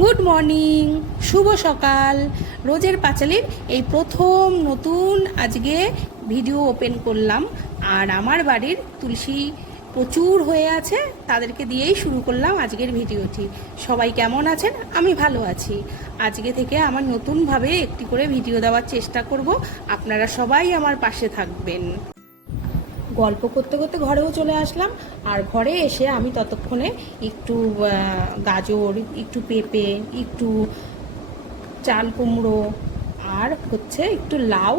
Good morning, শুভ সকাল। রোজের পাঁচালির এই প্রথম নতুন আজকে ভিডিও ওপেন করলাম। আর আমার বাড়ির তুলসী প্রচুর হয়ে আছে, তাদেরকে দিয়েই শুরু করলাম আজকের ভিডিওটি। সবাই কেমন আছেন? আমি ভালো আছি। আজকে থেকে আমার নতুনভাবে একটি করে ভিডিও দেওয়ার চেষ্টা করব। আপনারা সবাই আমার পাশে থাকবেন। গল্প করতে করতে ঘরেও চলে আসলাম। আর ঘরে এসে আমি ততক্ষণে একটু গাজর, একটু পেঁপে, একটু চাল কুমড়ো, আর হচ্ছে একটু লাউ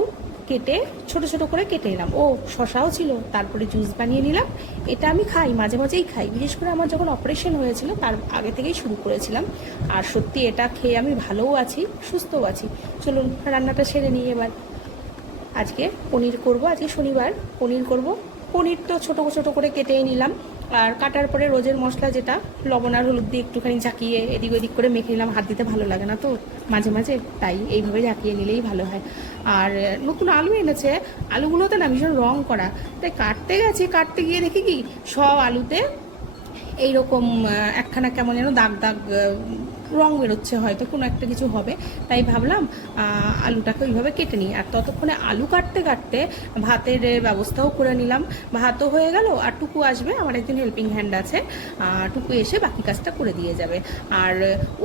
কেটে ছোট ছোট করে কেটে নিলাম ও, শশাও ছিল, তারপরে জুস বানিয়ে নিলাম। এটা আমি খাই, মাঝে মাঝেই খাই। বিশেষ করে আমার যখন অপারেশন হয়েছিল, তার আগে থেকেই শুরু করেছিলাম। আর সত্যি এটা খেয়ে আমি ভালোও আছি, সুস্থও আছি। চলুন, রান্নাটা সেরে নিই এবার। আজকে পনির করব, আজকে শনিবার পনির করব। পনির তো ছোটো ছোটো করে কেটে নিলাম। আর কাটার পরে রোজের মশলা যেটা, লবণ আর হলুদ দিয়ে একটুখানি ঝাঁকিয়ে এদিক ওদিক করে মেখে নিলাম। হাত দিতে ভালো লাগে না তো, মাঝে মাঝে, তাই এইভাবে ঝাঁকিয়ে নিলেই ভালো হয়। আর নতুন আলু এনেছে, আলুগুলোতে না ভীষণ রং করা। তাই কাটতে গেছি, কাটতে গিয়ে দেখি কি, সব আলুতে এইরকম একখানা কেমন যেন দাগ দাগ রং বেরোচ্ছে, হয়তো কোনো একটা কিছু হবে। তাই ভাবলাম আলুটাকে ওইভাবে কেটে নিই। আর ততক্ষণে আলু কাটতে কাটতে ভাতের ব্যবস্থাও করে নিলাম। ভাতও হয়ে গেল, আর টুকু আসবে, আমার একজন হেল্পিং হ্যান্ড আছে। টুকু এসে বাকি কাজটা করে দিয়ে যাবে। আর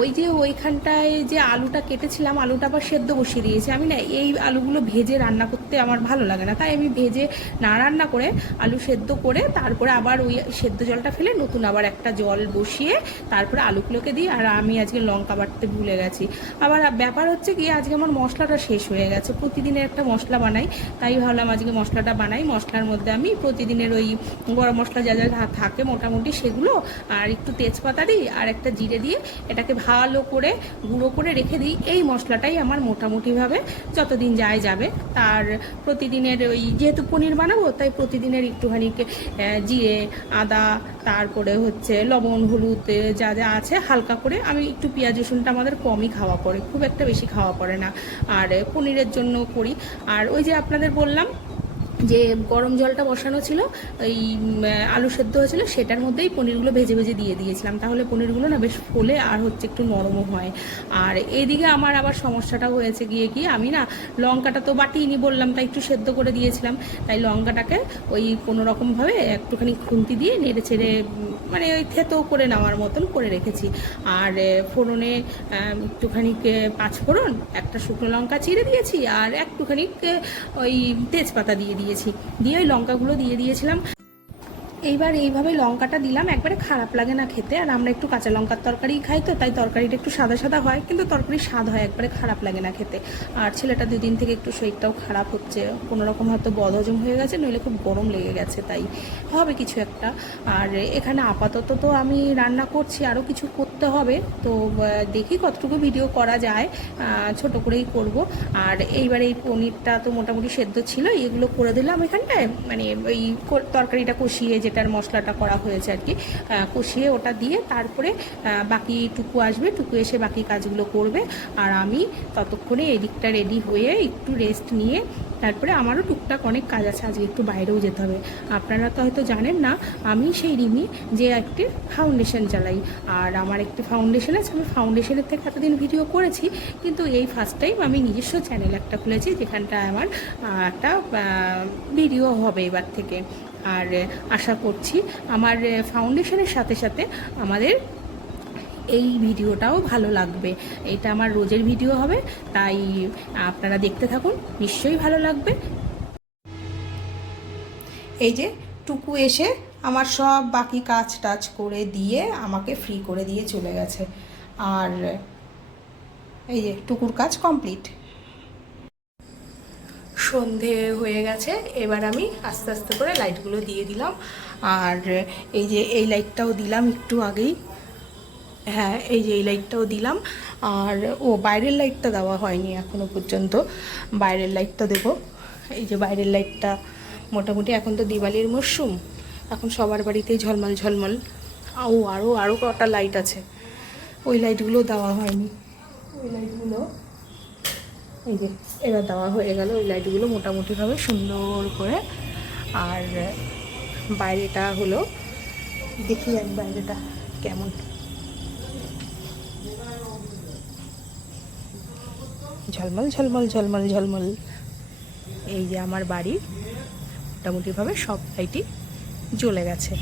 ওই যে ওইখানটায় যে আলুটা কেটেছিলাম, আলুটা আবার সেদ্ধ বসিয়ে দিয়েছি। আমি না, এই আলুগুলো ভেজে রান্না করতে আমার ভালো লাগে না। তাই আমি ভেজে না রান্না করে আলু সেদ্ধ করে তারপরে আবার ওই সেদ্ধ জলটা ফেলে নতুন আবার একটা জল বসিয়ে তারপরে আলুগুলোকে দিই। আর আমি আজকে লঙ্কা বাটতে ভুলে গেছি। আবার ব্যাপার হচ্ছে কি, আজকে আমার মশলাটা শেষ হয়ে গেছে। প্রতিদিনের একটা মশলা বানাই, তাই ভাবলাম আজকে মশলাটা বানাই। মশলার মধ্যে আমি প্রতিদিনের ওই গরম মশলা যা যা থাকে মোটামুটি সেগুলো, আর একটু তেজপাতা দিই, আর একটা জিরে দিয়ে এটাকে ভালো করে গুঁড়ো করে রেখে দিই। এই মশলাটাই আমার মোটামুটিভাবে যতদিন যায় যাবে। তার প্রতিদিনের ওই, যেহেতু পনির বানাবো, তাই প্রতিদিনের একটুখানি জিরে, আদা তারপরে হচ্ছে লবণ, হলুদ যা যা আছে হালকা করে আমি একটু পেঁয়াজ, রসুনটা আমাদের কমই খাওয়া পড়ে, খুব একটা বেশি খাওয়া পড়ে না। আর পনিরের জন্য করি। আর ওই যে আপনাদের বললাম যে গরম জলটা বসানো ছিল, ওই আলু সেদ্ধ হয়েছিল, সেটার মধ্যেই পনিরগুলো ভেজে ভেজে দিয়ে দিয়েছিলাম। তাহলে পনিরগুলো না বেশ ফোলে আর হচ্ছে একটু নরমও হয়। আর এদিকে আমার আবার সমস্যাটা হয়েছে গিয়ে কি, আমি না লঙ্কাটা তো বাটিনি বললাম, তাই একটু সেদ্ধ করে দিয়েছিলাম। তাই লঙ্কাটাকে ওই কোনো রকমভাবে একটুখানি খুন্তি দিয়ে নেড়ে ছেড়ে মানে ওই থেতো করে নেওয়ার মতন করে রেখেছি। আর ফোড়নে একটুখানি পাঁচফোড়ন, একটা শুকনো লঙ্কা চিড়ে দিয়েছি, আর একটুখানি ওই তেজপাতা দিয়ে দিয়েছি। দিয়ে ওই লঙ্কাগুলো দিয়ে দিয়েছিলাম। এইবার এইভাবে লঙ্কাটা দিলাম, একবারে খারাপ লাগে না খেতে। আর আমরা একটু কাঁচা লঙ্কার তরকারি খাই তো, তাই তরকারিটা একটু সাদা সাদা হয়, কিন্তু তরকারি স্বাদ হয় একবারে খারাপ লাগে না খেতে। আর ছেলেটা দুদিন থেকে একটু শরীরটাও খারাপ হচ্ছে কোনো রকম হয়তো বদহজম হয়ে গেছে, নইলে খুব গরম লেগে গেছে, তাই হবে কিছু একটা। আর এখানে আপাতত তো আমি রান্না করছি আরও কিছু করতে হবে, তো দেখি কতটুকু ভিডিও করা যায় ছোট করেই করব। আর এইবার এই পনিরটা তো মোটামুটি সেদ্ধ ছিল, এগুলো করে দিলাম এখানটায় মানে ওই তরকারিটা কষিয়ে যেটার মশলাটা করা হয়েছে আর কি কষিয়ে ওটা দিয়ে তারপরে বাকি টুকু আসবে, টুকু এসে বাকি কাজগুলো করবে। আর আমি ততক্ষণে এদিকটা রেডি হয়ে একটু রেস্ট নিয়ে তারপরে আমারও টুকটাক অনেক কাজ আছে, আজকে একটু বাইরেও যেতে হবে। আপনারা তো হয়তো জানেন না, আমি সেই রিমি যে একটি ফাউন্ডেশন চালাই। আর আমার একটি ফাউন্ডেশন আছে, আমি ফাউন্ডেশনের থেকে এতদিন ভিডিও করেছি, কিন্তু এই ফার্স্ট টাইম আমি নিজস্ব চ্যানেল একটা খুলেছি যেখানটা আমার একটা ভিডিও হবে এবার থেকে। আর আশা করছি আমার ফাউন্ডেশনের সাথে সাথে আমাদের এই ভিডিওটাও ভালো লাগবে। এটা আমার রোজের ভিডিও হবে, তাই আপনারা দেখতে থাকুন, নিশ্চয়ই ভালো লাগবে। এই যে টুকু এসে আমার সব বাকি কাজ টাজ করে দিয়ে আমাকে ফ্রি করে দিয়ে চলে গেছে। আর এই যে টুকুর কাজ কমপ্লিট সন্ধে হয়ে গেছে, এবার আমি আস্তে আস্তে করে লাইটগুলো দিয়ে দিলাম। আর এই যে এই লাইটটাও দিলাম একটু আগেই। হ্যাঁ এই যে এই লাইটটাও দিলাম। আর, ও বাইরের লাইটটা দেওয়া হয়নি এখনও পর্যন্ত। বাইরের লাইটটা দেবো। এই যে বাইরের লাইটটা মোটামুটি এখন তো দিওয়ালির মরশুম এখন সবার বাড়িতেই ঝলমল ঝলমল। ও আরও আরও কটা লাইট আছে। ওই লাইটগুলো দেওয়া হয়নি। ওই লাইটগুলো এই যে, এবার দেওয়া হয়ে গেল। ওই লাইটগুলো মোটামুটিভাবে সুন্দর করে। আর বাইরেটা হলো, দেখি আমি বাইরেটা কেমন। ঝলমল ঝলমল ঝলমল ঝলমল। এই যে আমার বাড়ি মোটামুটিভাবে সব লাইটই জ্বলে গেছে।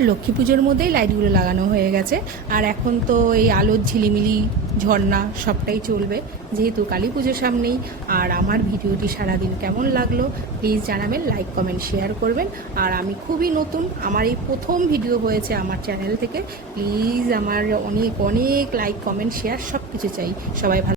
লক্ষ্মী পুজোর মধ্যেই লাইটগুলো লাগানো হয়ে গেছে। আর এখন তো এই আলোর ঝিলিমিলি, ঝর্ণা সবটাই চলবে, যেহেতু কালী পুজোর সামনেই। আর আমার ভিডিওটি সারাদিন কেমন লাগল প্লিজ জানাবেন লাইক কমেন্ট শেয়ার করবেন। আর আমি খুবই নতুন, আমার এই প্রথম ভিডিও হয়েছে আমার চ্যানেল থেকে। প্লিজ আমার অনেক অনেক লাইক কমেন্ট শেয়ার সব কিছু চাই। সবাই ভালো